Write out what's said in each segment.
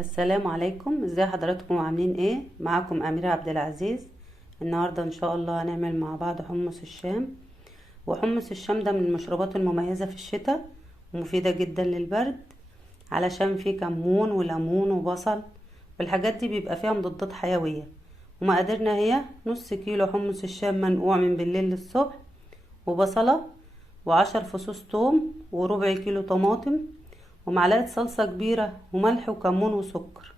السلام عليكم، ازي حضراتكم عاملين ايه؟ معاكم اميرة عبد العزيز. النهارده ان شاء الله هنعمل مع بعض حمص الشام. وحمص الشام ده من المشروبات المميزة في الشتاء ومفيدة جدا للبرد، علشان فيه كمون وليمون وبصل، والحاجات دي بيبقى فيها مضادات حيوية. ومقاديرنا هي نص كيلو حمص الشام منقوع من بالليل للصبح، وبصلة، وعشر فصوص توم، وربع كيلو طماطم، ومعلقة صلصة كبيرة، وملح وكمون وسكر.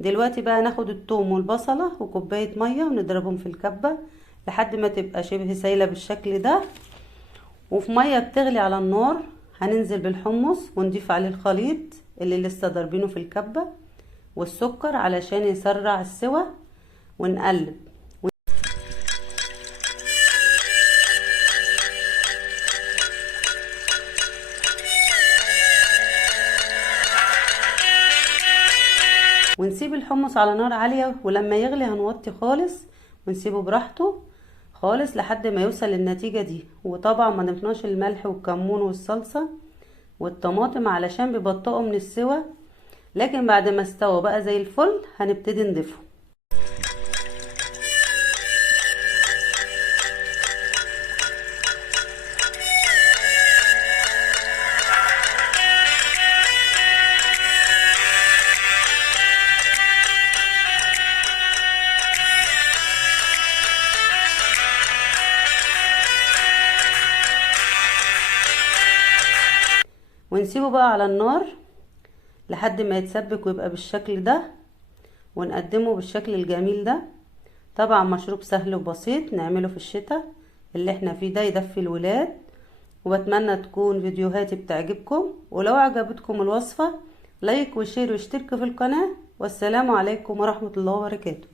دلوقتي بقى ناخد التوم والبصلة وكوباية مية ونضربهم في الكبة لحد ما تبقى شبه سايلة بالشكل ده. وفي مية بتغلي على النار هننزل بالحمص ونضيف عليه الخليط اللي لسه ضاربينه في الكبة والسكر علشان يسرع السوى، ونقلب. ونسيب الحمص على نار عالية، ولما يغلي هنوطي خالص ونسيبه براحته خالص لحد ما يوصل للنتيجة دي. وطبعا ما نضفناش الملح والكمون والصلصة والطماطم علشان بيبطئوا من السوى، لكن بعد ما استوى بقى زي الفل هنبتدي نضيفه. ونسيبه بقى على النار لحد ما يتسبك ويبقى بالشكل ده، ونقدمه بالشكل الجميل ده. طبعا مشروب سهل وبسيط نعمله في الشتاء اللي احنا فيه ده، يدفي الولاد. وبتمنى تكون فيديوهاتي بتعجبكم، ولو عجبتكم الوصفة لايك وشير واشتركوا في القناة. والسلام عليكم ورحمة الله وبركاته.